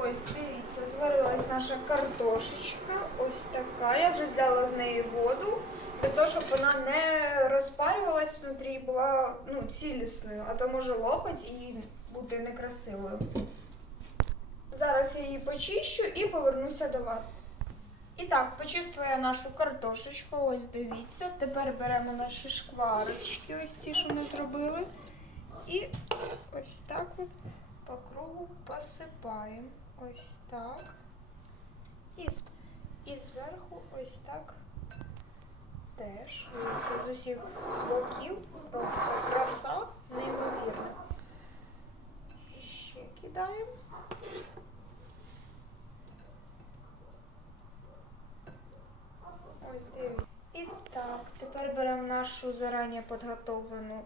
Ось, дивіться, зварилась наша картошечка. Ось така. Я вже зляла з неї воду, для того, щоб вона не розпарювалась внутрі і була ну, цілісною, а то може лопать і бути некрасивою. Зараз я її почищу і повернуся до вас. І так, почистила я нашу картошечку, ось дивіться. Тепер беремо наші шкварочки, ось ці, що ми зробили. І ось так от по кругу посипаємо. Ось так. І, і зверху ось так теж. Дивіться, з усіх боків просто краса неймовірна. Ще кидаємо. І так, тепер беремо нашу зарані підготовлену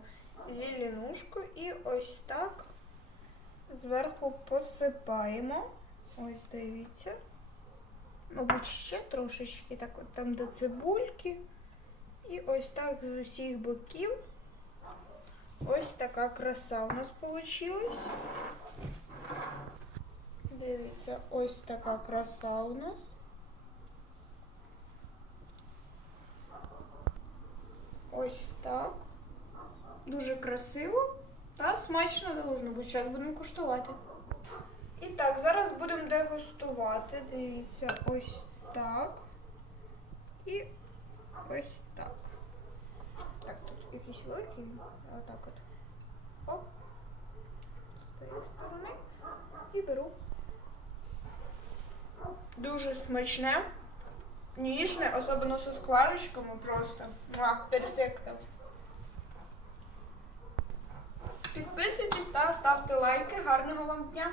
зеленушку і ось так зверху посипаємо. Ось дивіться. Мабуть, ще трошечки, так от там до цибульки. І ось так з усіх боків. Ось така краса у нас вийшла. Дивіться, ось така краса у нас. Ось так. Дуже красиво та смачно должно бути. Зараз будемо куштувати. І так, зараз будемо дегустувати. Дивіться, ось так. І ось так. Так, тут якийсь великий. Отак от. Оп. З цієї сторони. І беру. Дуже смачне, ніжне, особливо зі скварочками просто. Муа, перфекто. Підписуйтесь та ставте лайки. Гарного вам дня!